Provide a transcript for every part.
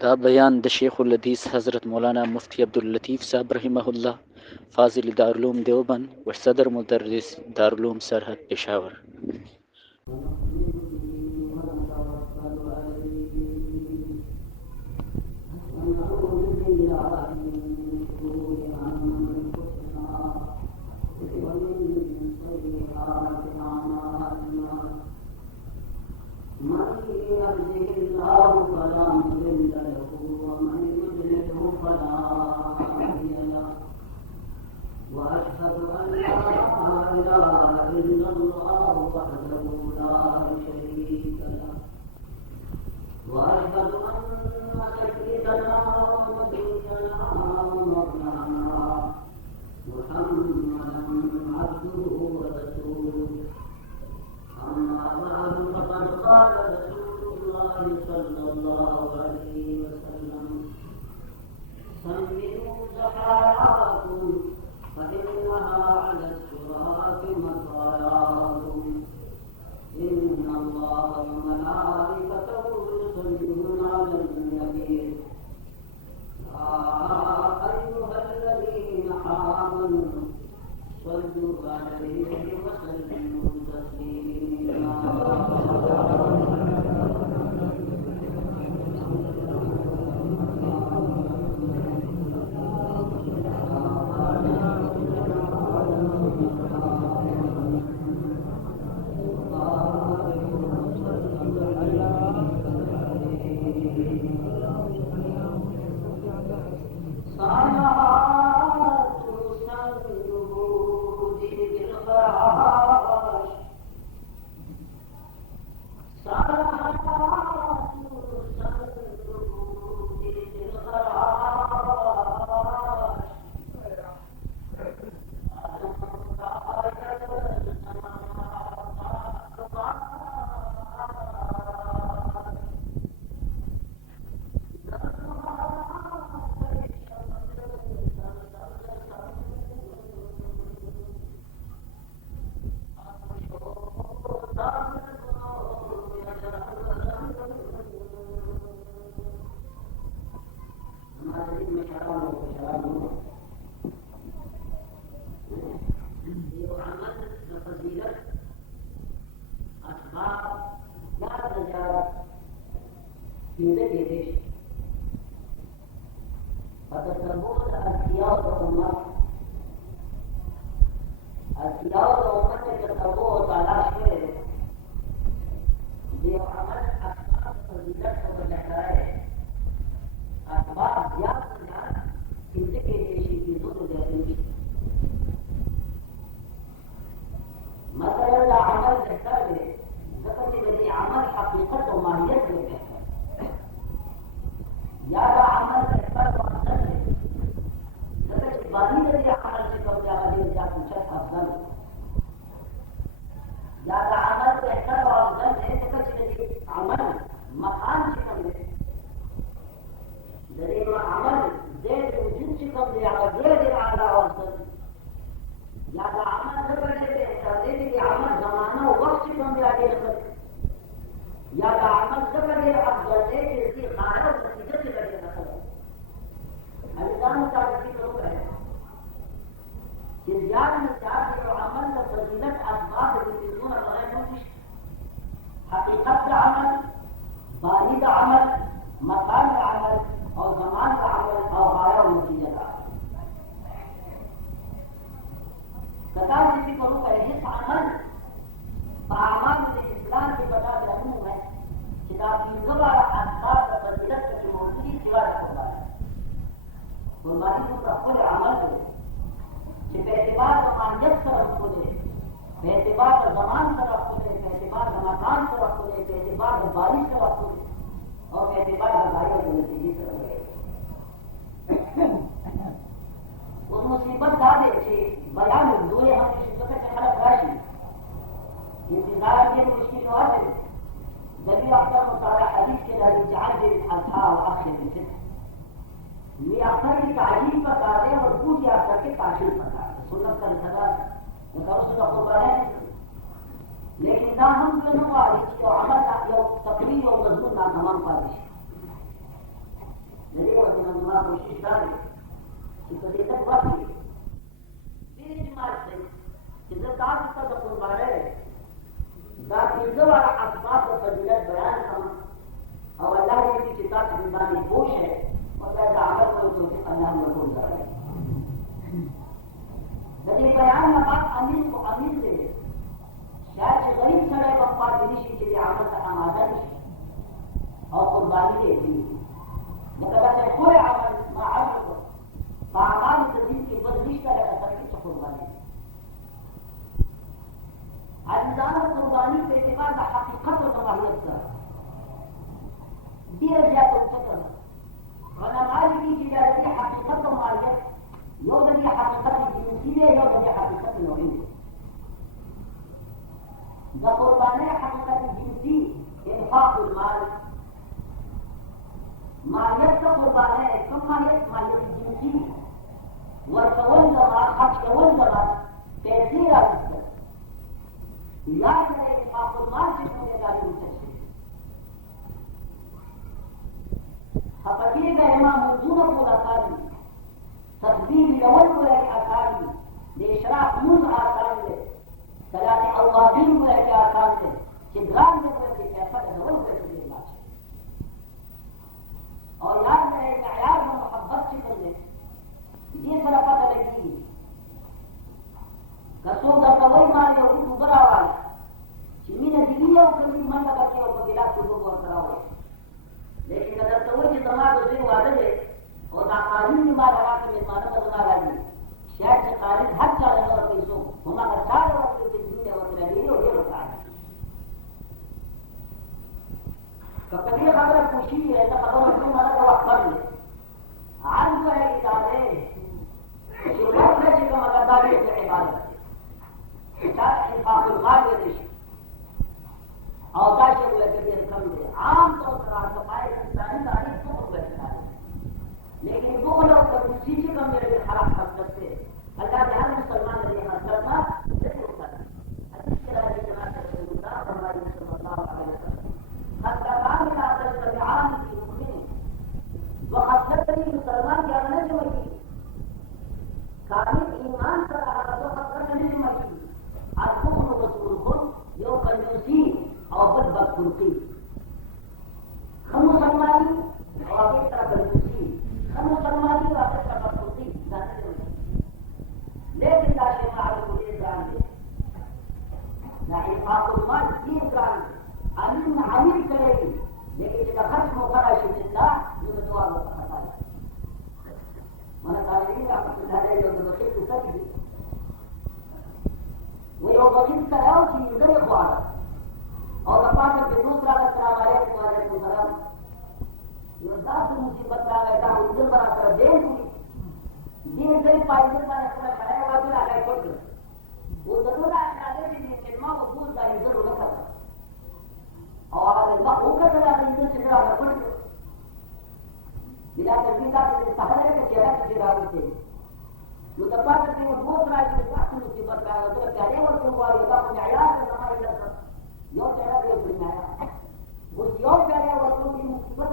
दा बयान द शेखुल हदीस हज़रत मौलाना मुफ्ती अब्दुल लतीफ़ साहब रहिमहुल्लाह फ़ाज़िल दारुल देवबंद व सदर मुदर्रिस दारुल सरहद पेशावर। وأشهد أن لا إله إلا الله وحده لا شريك له وأشهد أن سيدنا ونبينا ومولانا محمدا عبده ورسوله أما بعد فقد قال رسول الله صلى الله عليه وسلم سمروا زكاتكم فإنها على الصراط مطاياكم إن الله وملائكته يصلون على النبي يا أيها الذين آمنوا صلوا عليه وسلموا تسليما कोशिश करें कि कभी तक बाकी बेजुमार से ज़कात का कुर्बान है दाखिल वाला असबाब और फजीलत बयान हम और अल्लाह की किताब की ज़बानी बोश है और दावत को तो अल्लाह ने बोल रहा है लेकिन बयान में बात अमीर को अमीर से शायद गरीब सड़े बप्पा दिनिशी के लिए आमद का आमादा और कुर्बानी देती है मतलब ऐसे कोई अमल माहौल को पामान तजीब की बदलिश का लगा तरक्की से कुर्बानी अल्लाह कुर्बानी के इत्तेफाक का हकीकत और माहियत का दिया जाए तो चक्कर और हमारी की जाती है हकीकत और माहियत यो बनी हकीकत जिनसी है यो बनी हकीकत नौई है द कुर्बानी हकीकत जिनसी इन्फाकुल माल माहियत का कुर्बान है कम माहियत जिनसी वर्तवन जमा खर्च कवन जमा पैसे रास्ते याद है इन्फाकुल माल से होने वाली मुझसे हकीकत का इमाम मंजूर को आसानी तस्बीह यवल को एक आसानी देशराफ मुझ आसानी सलात अवाबीन को एक आसानी चिद्रान में को एक कैसा यवल को एक देना और याद रहे कि यार में मोहब्बत से कर ले ये सारा पता लगी कसो का कवई मार के ऊपर आवाज चिमी ने दिली है ऊपर भी मन लगा के ऊपर गिला के ऊपर कराओ लेकिन अगर तो वो दिमाग उसे वादे है और नाकालीन दिमाग लगा के मेहमानों का बना लगी शायद से कालीन हर चाले और पैसों होना का चार वक्त के जिंदगी में वक्त लगी और ये होता है तो कभी खबर पूछी है तो खबर अपनी माना का वक्त कर ले आज जो है किताबें शुरुआत में जिसका मददारी है इबादत चार इन्फाकुल माल के देश अवकाश को लेकर के कम दे आम तौर पर सफाई इंसानी तारीफ को बैठता है लेकिन वो लोग उसी से कम मेरे खराब कर सकते अल्लाह के हर मुसलमान ने यहां करना जैसे होता है हदीस के राजी जनाब रसूलुल्लाह सल्लल्लाहु अलैहि वसल्लम हत्ता का सबिआन की मुमिन वखतरी मुसलमान क्या नहीं समझी कामिल ईमान से तो खतर नहीं समझी आत्मा को रसूल को यो कंजूसी और बदबख्तुल्की हम मुसलमानी और एक तरह कंजूसी हम मुसलमानी और एक तरह बदबख्तुल्की लेकिन दाशे माल को ये जान दे ना इन्फाकुल माल ये जान अमीन अमीन करेगी लेकिन जब खर्च मुकरा शिल्ला जो दुआ को खाता है मन तारीफ का सुधारे जो बच्चे को सही वो यो बगिन कराओ कि इधर ख्वार और अपार के दूसरा का सलाम अलैकुम सलाम ये दास मुसीबत आ गया था उधर बना कर दे ये गई पाइले का ऐसा खड़ा हुआ भी लगा छोड़ वो जरूर आगे भी कलमा को भूल जाए जरूर रखा और अल्लाह को कर रहा है इधर से रहा पड़ बिना तकलीफ के सहारे के चेहरा के राह से जो दबा करके वो बहुत राज के साथ मुसीबत आ गया तो क्या है वो तुम वाले का न्याय से हमारे लग यो चेहरा के न्याय वो यो चेहरा वो तुम की मुसीबत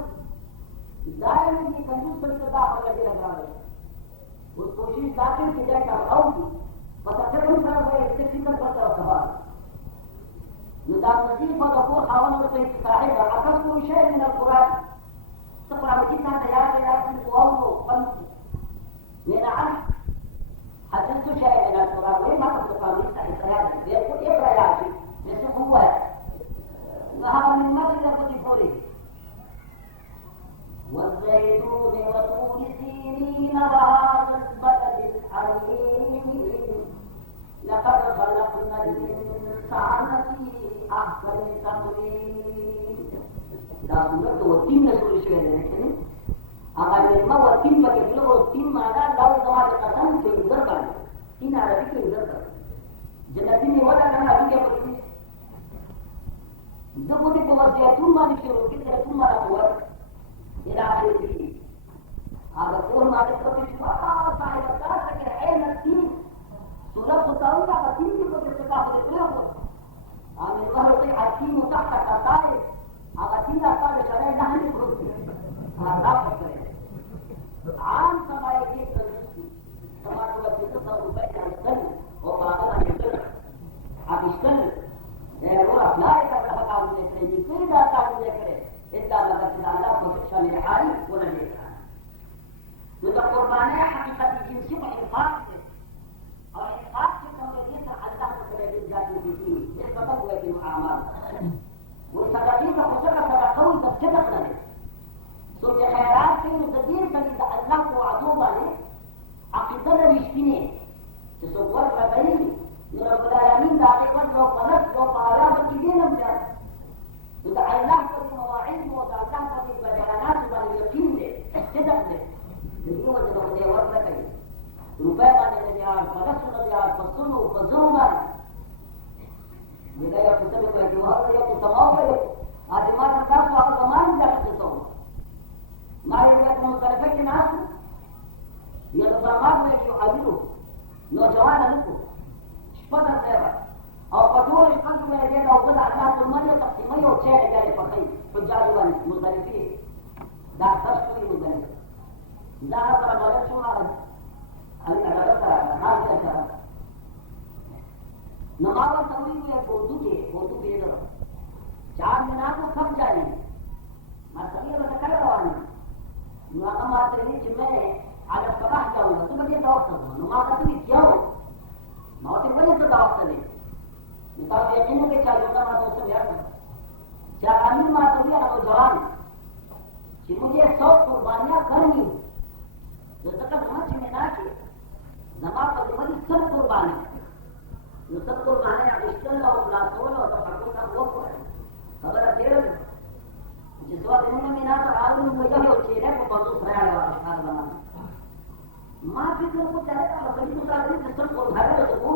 दायरे में की कंजूस करता हो लगे लगा है वो कोशिश करके कि जाए का आओगी पता चले उनका वो इससे फिक्र करता है सवाल युद्ध नजीब और अबू खावन और से साहिब अगर कोई शय من القرآن تقرأ كتاب تيار في القرآن وقلت من عن حدثت شيء من القرآن وين ما تبقى لسه الكلام يقول اقرأ يا أخي ليس هو ذهب من مغرب فتفوله والزيتون وطول سينين وهذا البلد الحريم لقد خلقنا الإنسان في أحسن تقويم dapat dua tim dan solusi yang ini. Akan memang dua tim bagi dua tim mana lalu sama dengan sehingga kan. Ini ada di sehingga kan. Jenis ini wala kan ada di apa ini. Jika kita pemasiat rumah di sini kita rumah ada buat. Ini ada di. Ada pun ada tapi semua saya kata que enak tim. Sudah tahu tak tim itu kita boleh berapa. Amin baru saya tim tak kata agar tidak pada cara nahan itu, harap sekali. عام سماعي جدا طبعا هو بيتصل بالبيت على السن وقراءة عن السن عم يشتغل يعني هو لا يتبع عن السن كل ده كان يكره إلا ما بس الله بفشل الحالي ولا الحالي يبقى قربانية حقيقة الجنسية وإنفاق أو إنفاق كما يسعى الله تعالى بالذات في دينه يتطور في المعاملات والصدقين خصوصا صدقوا بس كده خلال سوء خيرات في مدير فإذا الله وعدوه عليه عقيدة مشكلة تصور ربعين من رب العالمين دعيقا لو قلت لو قارامة كدين امتاز ودع الله في مواعيد ودع الله في البيانات واليقين له كده خلال اليوم اللي بخديه ورد كي ربما الذي يعرف فنسل الذي يعرف فصله فزرما لذا يكتبك الجوهر يكتب تمامه هذه ما تنقص وعلى زمان لا تتصور ما يريد مختلفة الناس يتضامن من يعلمه نوجوانا لكم شبنا سيرا أو قدور القلب من يدين أو قدع الله المالية تقسيمية وشيء ذلك فخير حجاج والمختلفين لا تشكري مختلفين لا أقرأ ما يشعر هذا نماذج تقريبا يقولون كده चार मीनार को कब जाएंगे मसलिए में कर रवानी नुआमा तेरी जिम्मे आज सलाह जाऊंगा तो मुझे दावत दो नुआमा तेरी क्या हो मौत बने तो दावत दे निकाल यकीन के चाहिए ना तो सब यार क्या अमीन मां तो ये नौजवान कि मुझे 100 कुर्बानियां करनी जो तक समझ में ना कि नमाज तो बड़ी सब कुर्बानी जो सब कुर्बानी अब इस्तेमाल और लातोल और फटो का वो खबर है जिस वक्त इन्होंने मीना तो आलू में यही होती है वो बहुत खराब है आशिकार बनाना मां की तरफ को चाहे तो कभी तो सारे सिस्टम को घर में तो वो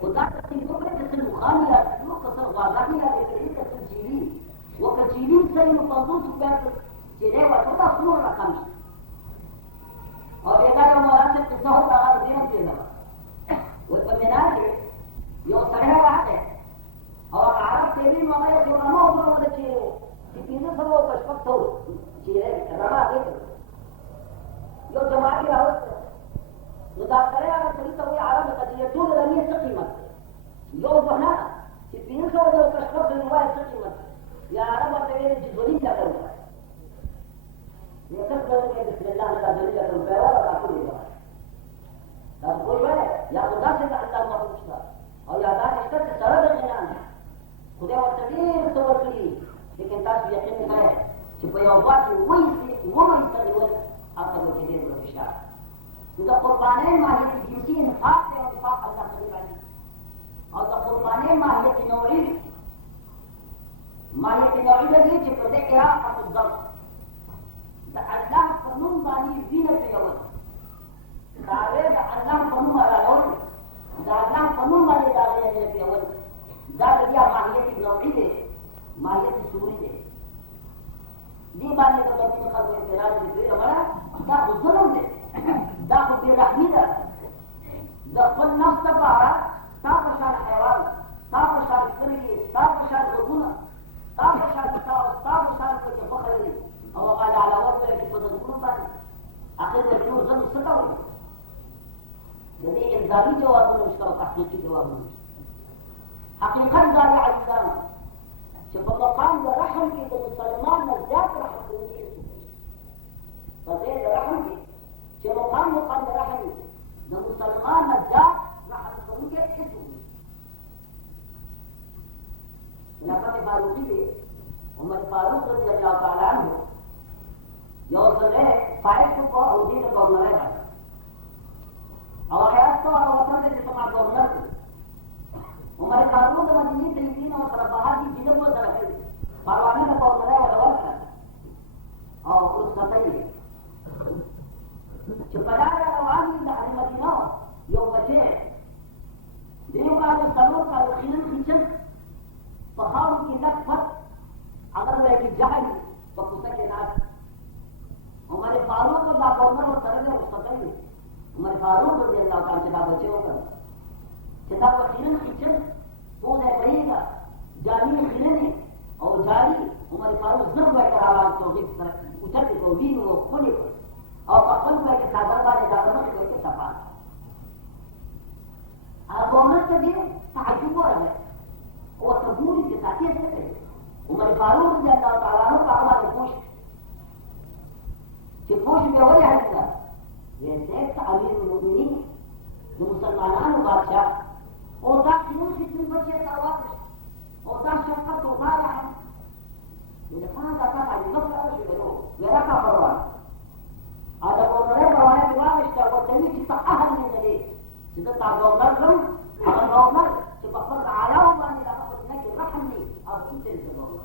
खुदा का चीजों पे जैसे मुखानी है वो कसर वादानी है लेकिन कसर जीवी वो कचीली से वो बहुत सुपर चीजें वो तो सुनो रखा और देखा जो हमारा से कितना होता है नहीं होता वो तो मेरा है यो सरह बात है और आरब तेरी मगर जो नाम होगा वो देखिए कि तीनों सब वो कष्ट हो चीरे रहा है यो जमात की रावत मुदाफ करे अगर सही तो वो आरब का ये तो रही है कीमत यो बना कि तीनों सब जो कष्ट हो हुआ है कीमत ये आरब और तेरे जोड़ी क्या करूंगा ये सब लोग के बिस्मिल्लाह का जोड़ी का रुपया और आपको ले जाओ तब कोई है या खुदा से अल्लाह को पूछता और यादाश्त इसका सरल ज्ञान है खुदा और तकलीफ तो वकली लेकिन ताश यकीन है कि बयाबात वही वो नहीं आपका वो चीजें वो विशाल तो कुर्बानी माहियत जिनसी इंसाफ से इंसाफ अल्लाह से निकाली और तो कुर्बानी माहियत नौरी लगी कि प्रदे क्या अफजल द अल्लाह कानून बानी दीन पे अवल दावे द अल्लाह कानून वाला और द अल्लाह कानून वाले दावे ने पे अवल दा दिया माहियत नौरी दे माहियत सूरी दे दी बात में तो कभी खबर तेरा भी हमारा दा जुल्म दे दा बेरहमीदा दा कुल नफ्स तबारा तापशान हैवान तापशान सनगी तापशान रुकुना तापशान तापशान को फखर और قال على وجه की तदकुर पर आखिर में क्यों जन सताओ यदि इंसानी जवाब है उसका तहकीकी जवाब है हकीकत जारी अल्लाह जब मकाम व रहम की तो मुसलमान नजात रहम होगी फजील रहम की जब मकाम रहम न मुसलमान नजात रहम होंगे इस नफर फारूकी के उमर फारूक रजी अल्लाह ताला अन्हु योसले फाइट को उदी ने गवर्नर है और आयात तो और वतन के जितना गवर्नर उमर फारूक मदीने के तीन और सरबाहा की जिन्हों को सरके परवानी में गवर्नर है वदवर और उस सफाई चुपड़ा रवानी द मदीना यो बचे देवरा जो सलों का खिलन खिचन पहाड़ की नकफत अगर वह की जाए तो कुछ के नाथ हमारे फारूक को गवर्नर और सरने मुस्तकिल हमारे फारूक रजी अल्लाह ताला से बचे होकर किताब का खिलन खिचन वो है बहेगा जानी खिलने और जारी हमारे फारूक जब बैठा आवाज तो उठा के तो भी वो खोले और अपन में के साधन वाले जागरण में के सफा गवर्नमेंट के लिए ताजुब है और तबूरी के साथ ही ऐसे उमर फारूक रज़ी अल्लाह ताला अन्हु का हमारे पूछ कि पूछ में वही है क्या ये अमीर मुमिनीन जो मुसलमानों बादशाह और दा क्यों कितने बच्चे का वापस और दा शक्कर तो उठा रहा है ये कहां जाता है ये लोग क्या करो मेरा का परवाह ada orang orang yang tua mesti buat ini kita ahli jadi kita tahu orang kan orang orang sebab beraya orang yang dapat nak rahmi atau itu semua.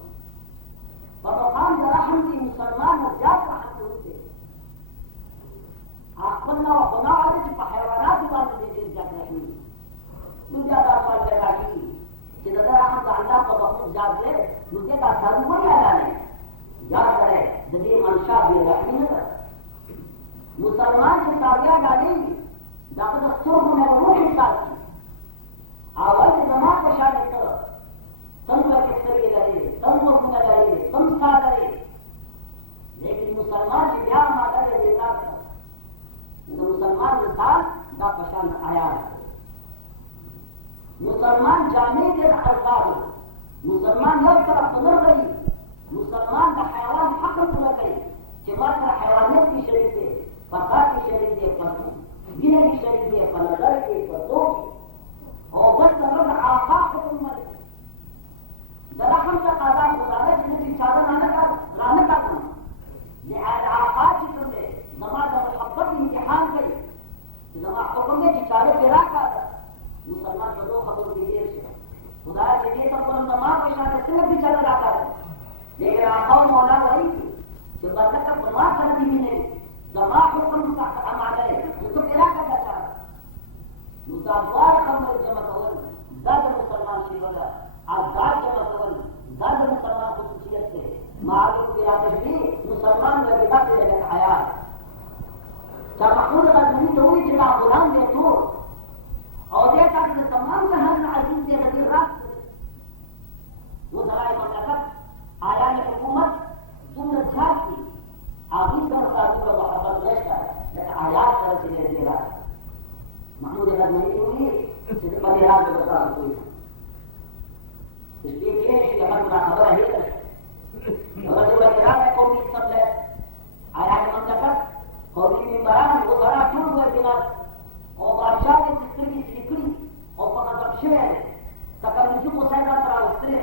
Pertama rahmi Musliman mujab rahmi itu. Akhirnya orang ada di haiwanat itu di jadi rahmi. Itu ada soal lagi. Kita dah rahmi Allah pada mujab le, mujab tak semua ada ni. Jangan करे jadi manusia dia rahmi itu. मुसलमान की ताबिया डालेंगे दाखिल सुर्ख में रूह इंसान की आवाज जमा को शादी करो तुम का किस तरह लड़े तुम मुफ्त में लड़े तुम सा लड़े लेकिन मुसलमान की ब्याह माता ने देखा तो मुसलमान मिसाल दा पशान आया मुसलमान जाने के अल्फाज मुसलमान हर तरफ गुजर गई मुसलमान का हैवान हक पूरा करे कि मात्र हैवानियत की शरीक है फसाद की शरीक है फसाद गिने की शरीक है फनजर के फसों और बस तरह आका हुक्म है दरअसल का कादा खुदा जिन्हें बिचारा लाने का तुम ये आका की तुमने नमाज और मोहब्बत इम्तिहान गई नमाज हुक्म में बिचारे गिरा का मुसलमान को दो खबर की देर से खुदा के लिए तो नमाज के साथ सिर्फ बिचारा लाता है लेकिन आका मौला वही जो बंदा का परवाह करती भी नहीं जमा हुक्म का हमारा है तो मेरा क्या चाहता है मुताबार खबर जमा कवर दर्द मुसलमान शिवला आजाद जमा कवर दर्द मुसलमान खुसूसियत से मालूम किया भी मुसलमान में बिना के लेकर आया जब महमूद गजनवी तो हुई जिला गुलाम दे तो और ये तक तमाम शहर में अजीज के नबी रात वो जराए ममलकत आया ने हुकूमत जुम्मन झाक की आगे का कानून का मोहब्बत रहता है लेकिन आयात तरह से ले दे रहा है महमूद गजनवी के लिए सिर्फ मदिराज में बता कोई इसलिए ये है कि हमारी खबर है और जो मदिराज है कौमी सब ले आया के ममलकत कौमी में बरान वो बड़ा टूट हुआ बिना और बादशाह ने जिसकी की सिकड़ी और पकड़ बख्शे है तकलीफ को सहना करा उसने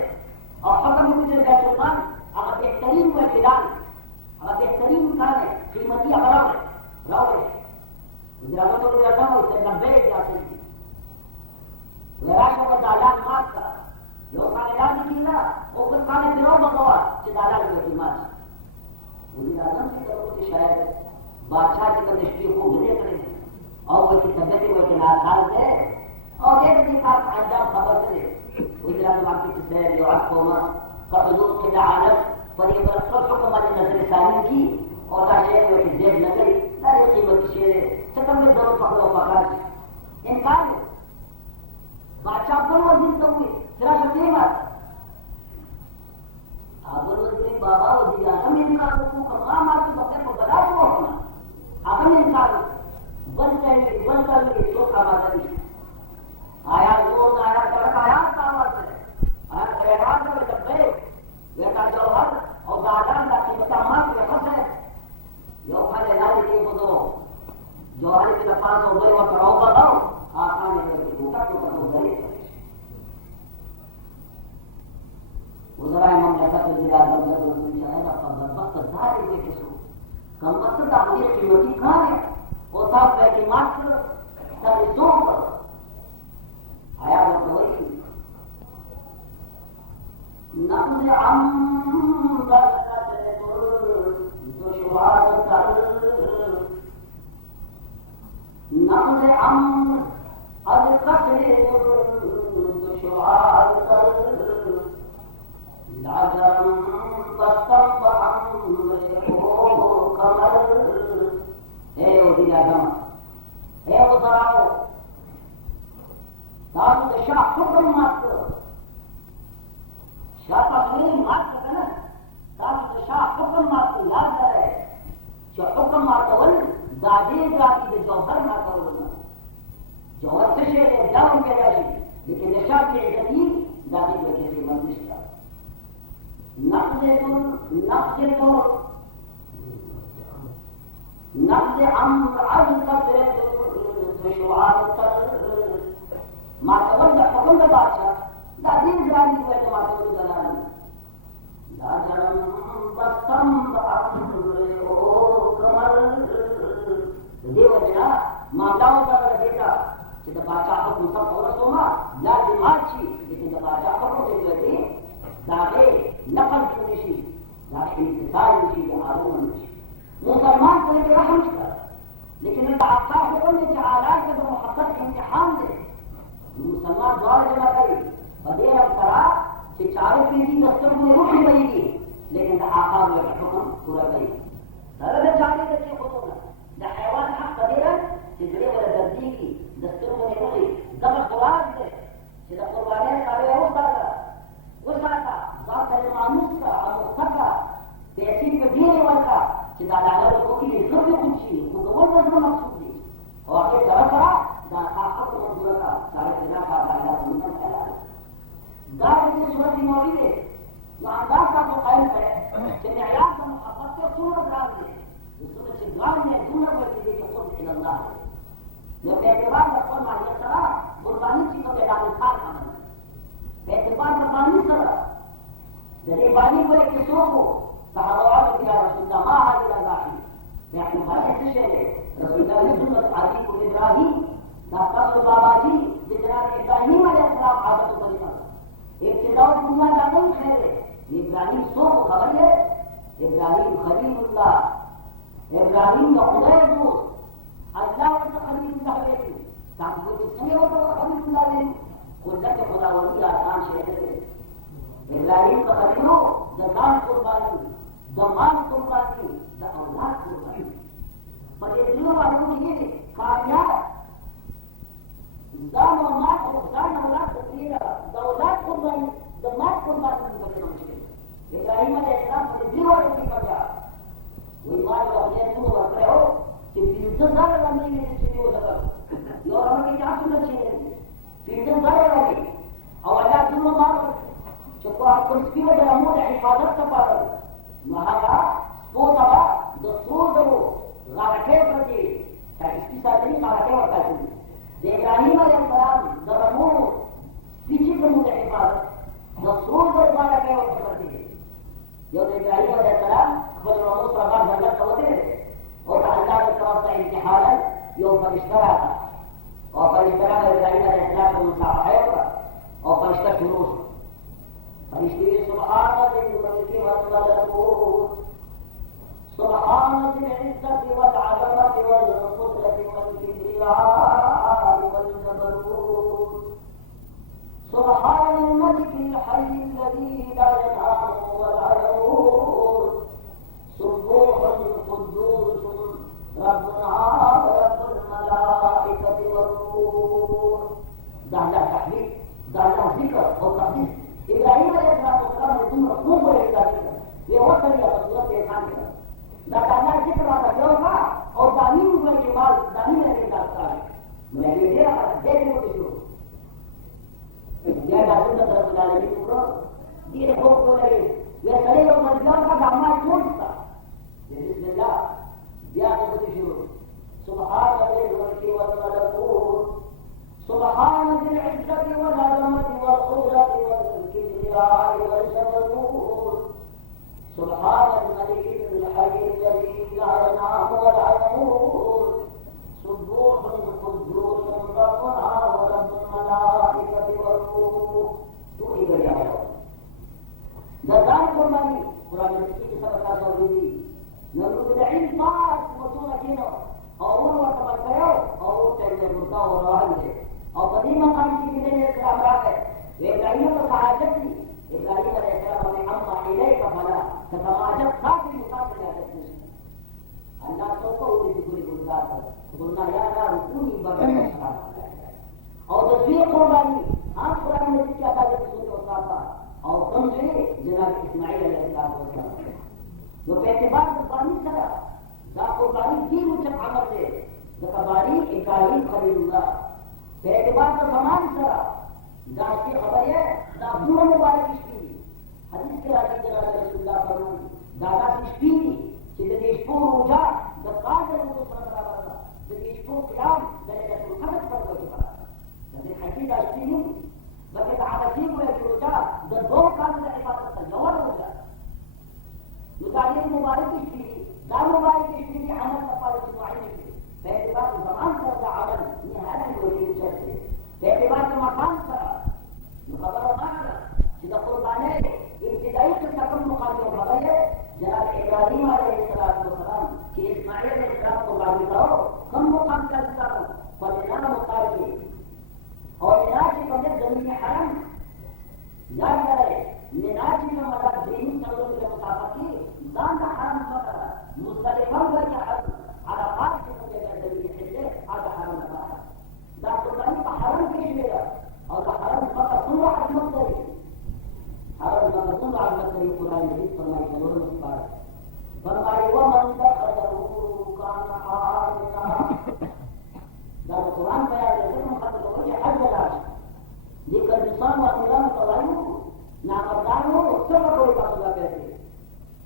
और खत्म हो गए बैतुलमान अगर बेहतरीन हुआ खिलाड़ी अगर बेहतरीन कारण है कीमती अगराम है राव है गुजरात तो जाता हूँ इससे 90 जाते हैं वैराशों का दालान मार का जो खाने लाने की ना वो कुछ खाने दिनों बगवा कि दालान में की मार उन्हीं आदम की तरफ से शायद बादशाह की दृष्टि को गिरे करें और वो की तबियत वो के नासाज है और एक दिन का अंजाम खबर से गुजरात में आपकी किस्से जो आपको मां का हुजूर के आदत पर ये बरसों को हमारी नजर सानी की और ताशेर में की जेब न गई अरे कीमत की शेर सकम में दोनों पकड़ो पकड़ा इनकार बादशाह पर वो दिन तो हुई जरा सत्य बात आप बोलो बाबा वो दिया हम इनकार को करवा मार के अपने को बता दो होना आप इनकार बंद कर तो आवाज नहीं आया वो आया तड़का आया आवाज है आया आवाज में डब्बे बेटा जौहर और दादान का कीमता के खस है यो खाले लाली के बोलो जौहर के पास हो गए और कराओ बताओ आका ने के टूटा तो कर दे उधर आए ममलकत के जिला बंदर में शायद आपका वक्त धारे में किसको कम वक्त का अपनी कीमती कहां है वो था कि मात्र सब सो आया वो वही नम्र अंबर दुश्वार कर नम्र अंबर अज कसे दुश्वार कर लाजरम बस्तम बहम हो कमर हे ओ दिलागम हे ओ सराओ दाऊद शाह हुक्म मात्र शाह तस्लीम मात्र करना दाऊद शाह हुक्म मात्र याद करे जो हुक्म मातवल दादे जाती जौहर मातवल जौहर से शेर जाम के जाशी लेकिन नशा के इज्जती दादी वजह से मंदिश का नफ्स अम्र अज कसरे दुश्वार कर मातवल का हुक्म बादशाह दादी जाती को तो मातवल बना दाजम बसम देवजना माताओं का बेटा जब बादशाह को सब औरत होगा लाजिमात छी लेकिन जब बादशाह को देखते दादे नफल सुनिशी दादे इंतजार निशी आरोन निशी मुसलमान को लेकर रहम कर लेकिन आपका हुक्म ने जहालात के मोहब्बत का इम्तिहान दे मुसलमान द्वार जमा करी बदेर करा कि चारों पीढ़ी दस्तों में रुकी बनेगी लेकिन आका में हुक्म पूरा नहीं सरल जाने के होतो ना हैवान हक बदेर कि बड़े वाला दर्दी की दस्तों में रुकी जब खुराक दे जब कुर्बानी करे वो साथा बात मानुस का मुस्तका पैसे पे देने वाला कि दादा को की जुर्म कुछ नहीं को बोल बदल मकसूद नहीं और आगे तरह दा ताकत और दूरता सारे बिना का दादा सुनना चला दाद की सूरत मौजूद है जो अंदाज का तो कायम है कि न्यायात का मोहब्बत के सूरत राज है उसमें से द्वार में दूर पर की देखो खुद इन अल्लाह है जो एतबार का फरमान ये तरह कुर्बानी की तो बेटा खान का एतबार का पानी सरा जब बानी को एक किसों को सहारा के या रसूल मा हाजिर अल्लाह मैं अपने भाई से शेरे रसूल की सुन्नत आदि को इब्राहिम दाता तो बाबा जी जितना इब्राहिम अलैहिस्सलाम आदत बनी एक चिराग दुनिया का नहीं है इब्राहिम सो खबर है इब्राहिम खलीलुल्लाह इब्राहिम का खुदा दोस्त अल्लाह का खलीलुल्लाह है काम को जिसने वो तो खलीलुल्लाह है कुदरत के खुदा वली आसान शेर है इब्राहिम का खलीलो जकात कुर्बानी दमान कुर्बानी द औलाद कुर्बानी पर ये दोनों वालों के लिए कामयाब दान और माल और दान औलाद को दिया दौलत कुर्बानी दमान कुर्बानी की बड़ी मुश्किल इब्राहिम अलैहिस्सलाम पर जीरो की कजा वही माल का अपने तुम वर्त रहे हो कि युद्ध सारे बनने में इसलिए हो सका और हमें क्या सुनना चाहिए युद्ध सारे बने और अल्लाह तुम मार चुप आपको इसकी वजह अमूल हिफाजत का पालन महागा वो तबा दस्तूर दो राखे प्रति इसकी साथ नहीं राखे होता है इब्राहिम अलैहिस्सलाम दरमू पीछे के मुझे हिफाजत दस्तूर दो राखे होता करती जो इब्राहिम अलैहिस्सलाम खुद रोज़ प्रभाव जन्नत होते और अल्लाह की तरफ से इम्तिहान यो फरिश्ता आता और फरिश्ता इब्राहिम अलैहिस्सलाम को मुसाफा होगा और फरिश्ता शुरू फरिश्ते सुभान अल्लाह व मलकुत सुभान अल-इज्जत वल अज़मत वल कुदरत वल किब्रिया वल जबरूत सुभान अल-मलिक अल-हय्य अल्लज़ी ला यनाम व ला यमूत सुब्हान कुद्दूस रब्बुना व रब्बुल मलाइकति वर रूह दादा तहलील दादा जिक्र और तकदीस इब्राहिम अलैहिस्सलाम ने तुम खूब बड़े इब्राहिम ये और तरीका सूरत के खान का दादा जिक्र वाला जो था और दानी ऊपर के बाद दानी ने देखा है मैं ये दे रहा देखने को शुरू ये दादी का तरफ डाले भी पूरा ये खूब को नहीं ये सरे और मर्जियों का दामा छोड़ता ये बिस्मिल्लाह या को शुरू सुभान अल्लाह व मलकुत सुभान अल-इज्जत वल अज़मत वल कुदरत वल किब्रिया वल जबरूत सुभान अल-मलिक अल-हय्य अल्लज़ी ला यनाम व ला यमूत सुब्हान कुद्दूस रब्बुना व रब्बुल मलाइकति वर रूह तो ही बढ़िया है दान कुर्बानी कुरान में की सबका सौदी नबी के इल्म पास वसूल किनो और वो वक्त करो और वो तेरे मुद्दा और रहल है और बड़ी मकान की भी ने इस्लाम रहा है वे इब्राहिम को सहायत की इब्राहिम अलैहिस्सलाम ने अम्मा इलैका फला तमाजब था कि मुसाफिर जाते हैं अल्लाह तो उन्हें पूरी गुजार कर बोलना यार ना रुकूनी बगैर और तस्वीर कुर्बानी हां कुरान में क्या था जब सूरत वसाफा और तुम जो जनाब इस्माइल अलैहिस्सलाम जो पे एतबार कुर्बानी करा दा कुर्बानी दी मुझे अमर दे ज़कबारी इकाई खलीलुल्लाह बेतबार का समान सरा दास्ती खबर है दा पूरा मुबारक इसकी हदीस के राजी जनाब रसूलुल्लाह फरमान दादा इसकी कि देश को रोजा द कादर को सरा वाला देश को क़याम दरजा को खत्म कर दो के बाद लेकिन हकीकत इसकी नहीं बल्कि आदती को एक रोजा द दो काम का इबादत का जवाब होगा मुतालिब मुबारक इसकी दा मुबारक इसकी अमल का पालन मुआयने के बेतबार ज़मान का अमल निहायत होती है बेतबार का मकान का मुकबर माना जिदा कुर्बानी इब्तिदाई के तकम मुकाबले खबर है जनाब इब्राहिम अलैहिस्सलाम कि इस्माइल अलैहिस्सलाम कुर्बानी करो कम मुकाम का करो फलना मुकाबले और मिनाज के बंदे जमीन हरम याद करे मिनाज का मतलब दीन सल्लल्लाहु अलैहि वसल्लम की दान का हरम पकड़ा मुस्तलिफा का हरम अराफात के बंदे का जमीन हिल्ले आधा हरम का दा कुर्बानी का हरम के लिए और हरम पकड़ पूरा अजमत करे हरम का पूरा अजमत करे कुरान में फरमाई जरूर बात फरमाई वो मन दखलहु कान आमिना दा कुरान बयान है तो खत्म हो गया अजलाज जिक्र इंसान और निजाम तवायु नामदान हो सब कोई बात ना कहते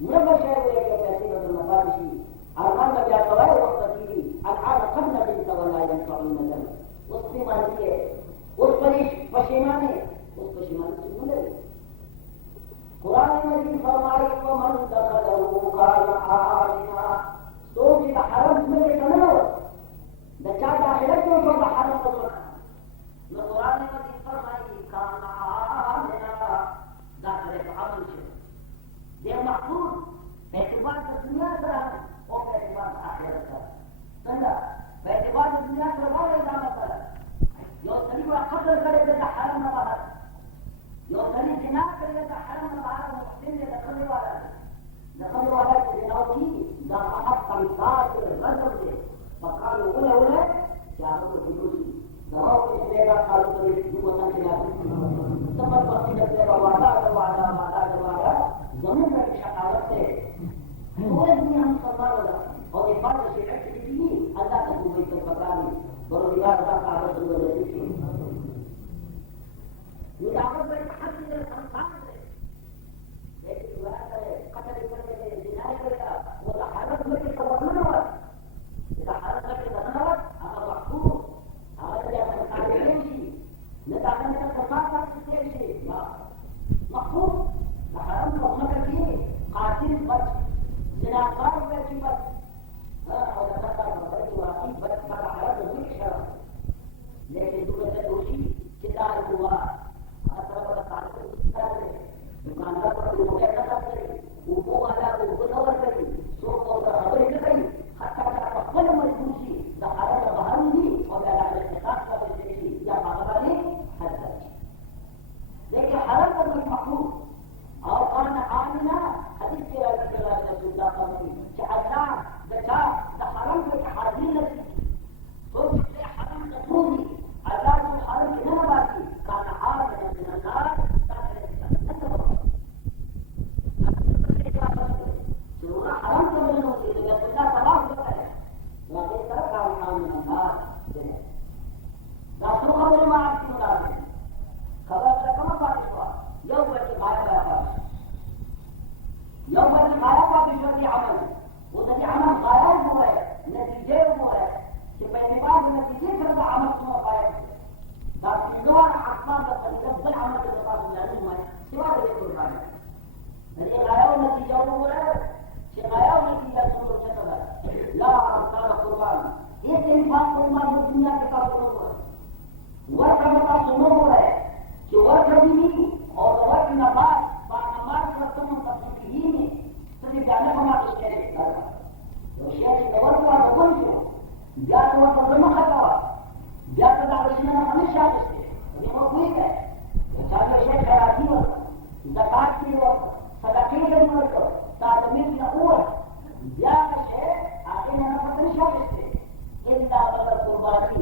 मुरब्बा शेर हुए के पैसे बदल नफाशी अरमान का क्या तवायु वक्त की अल्हार खन्ना दिन तवला यंफाउन नजर उसने मानी है उस पशेमाने उस पशेमाने से मिले कुरान मजीद फरमाए वो मन दखलहु कान आमिना तो कि हरम में कनो बच्चा दाखिला क्यों होगा हरम को मैं कुरान मजीद फरमाए कान आमिना दाखिले का अमल से ये महफूज बेतबार दुनिया से और बेतबार आखिरत का समझा बेतबार दुनिया से वाले इजामत है यो तरी को खतर करे तो हरम न बाहर यो तरी जिना करे तो हरम न बाहर मुस्लिम ने दखल वाला को जिनाओ की दा हक संसार के रजब से पकाल उले उले क्या को दिलुसी दवाओ के लेगा खालू तो ये वतन के ना सब पति के वादा जमीन का शकावत से पूरे दुनिया में सम्मान होगा और ये बात से एक्टिविटी अल्लाह का दुनिया पर पकड़ा नहीं और यार का आदत हो गई है ये आदत में हर चीज संसार है लेकिन दुआ करे कतल करने के जिनाय करेगा वो हालत में के सबब न हो ये हालत में धन्यवाद आप महफूज हमारे या संसार में नहीं नेता ने सरकार का स्थिति या महफूज हराम को न करके कातिल बच जिनाकार बच और लगातार बच वाकी बच का हालत में शर्म लेकिन दूसरे दोषी किताब हुआ असर का ताल्लुक करे दुकानदार पर लोग क्या करते वो वाला को गुनवर करे सो को खबर ही नहीं हत्ता का पकड़ मजबूरी द हालत बाहर नहीं और अल्लाह के साथ का देखी या बाबाने हद लेकिन हालत पर महफूज और कान आमिना हदीस के राजी जनाब रसूलुल्लाह फरमाते कि अल्लाह बचा द हरम के हाजिर नहीं तो जिससे हरम नसूरी अल्लाह को हरम के न बाकी कान आमिना min النار जरूर हरम के में होती है रसूलुल्लाह तबाह होता है वहां तरह कान आमिना النار रासू खबर में आपकी मुलाकात खबर से कम बात हुआ यौम के गायब का विश्वती अमल वो नदी अमल गायब हुआ है नतीजे हुआ है कि पहली बार नतीजे करता अमल सुना पाए ताकि दोबारा आसमान का तरीका अमल के बाद जाने हुआ है सिवा ये कुर्बानी ये गायब नतीजा हुआ है कि गायब नतीजा सुनो चला ला अमसाल कुर्बान ये इंसान कुर्बान दुनिया के साथ हुआ वर्क का सुनो हुआ है कि वर्क भी और वर्क नमाज नमाज का तुम तस्वीर में तुझे जाने को ना कुछ कहने का तो शेर के वर्क का हुक्म क्यों या तो वह तो मत खाता या तो दावशिना हमेशा इसके ये वो कोई है चाहे शेर खराबी हो ज़कात की हो सदक़े की हो ताज़मीर की हो या शेर आगे ना पता नहीं इसके इल्ला बदर कुर्बानी